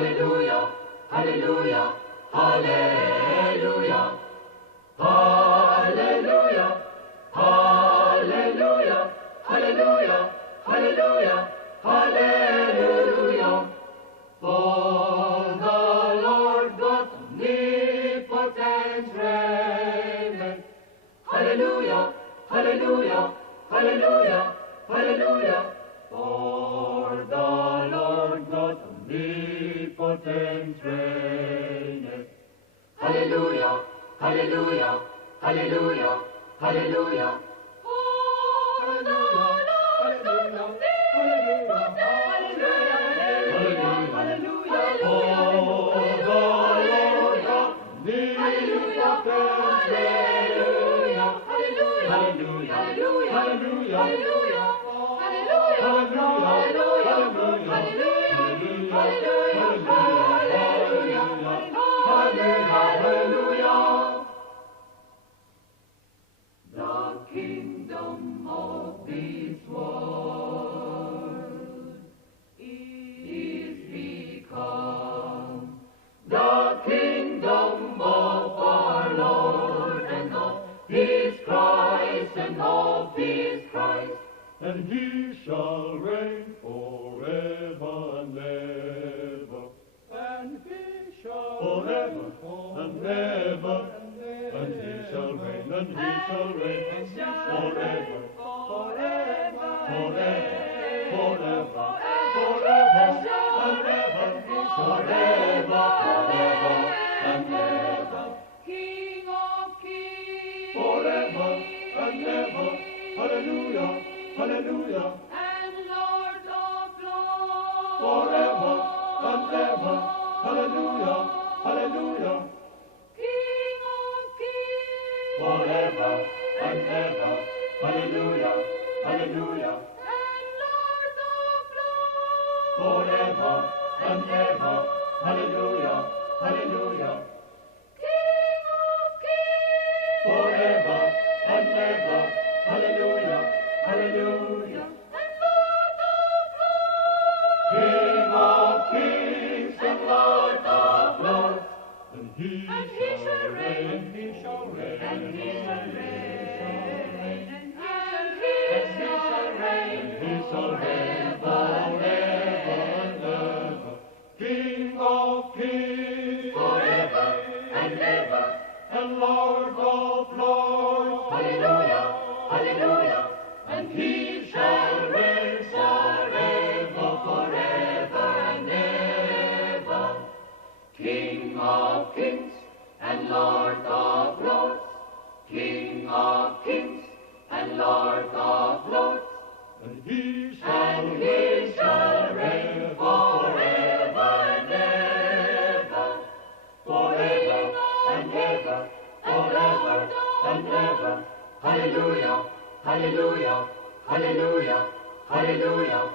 Halleluja, Halleluja, Halleluja. Halleluja, Halleluja, Halleluja, Halleluja, Halleluja. For the Lord God omnipotent reigneth. Halleluja, Halleluja, Halleluja, Halleluja. For the Lord God omnipotent reigneth. Halleluja, Halleluja, Halleluja, Halleluja. For the Lord God omnipotent reigneth. Halleluja, the kingdom of this world is become the kingdom of our Lord and of His Christ and of His Christ. And He shall reign forever and ever. And He shall forever and ever. And He shall reign, and He shall reign forever, forever, forever, forever, forever and ever, forever, forever and ever. King of kings, Forever and ever. Hallelujah, hallelujah. and Lord of lords, Forever and ever. Hallelujah, hallelujah. King of kings, Forever and ever. Hallelujah, hallelujah. and Lord of lords, Forever and ever. Hallelujah, hallelujah. King of kings, Forever and ever. Hallelujah, hallelujah. and Lord of lords, King of kings and Lord of lords. And He shall reign, and He shall reign, and He shall reign, and He shall reign forever and ever. King of kings, forever and ever. and Lord of lords. Hallelujah, hallelujah, And He shall reign forever, forever and ever. King of kings and Lord of lords, King of kings and Lord of lords, And He and He shall reign forever and ever, forever and ever, forever and ever. Hallelujah, hallelujah, hallelujah, hallelujah.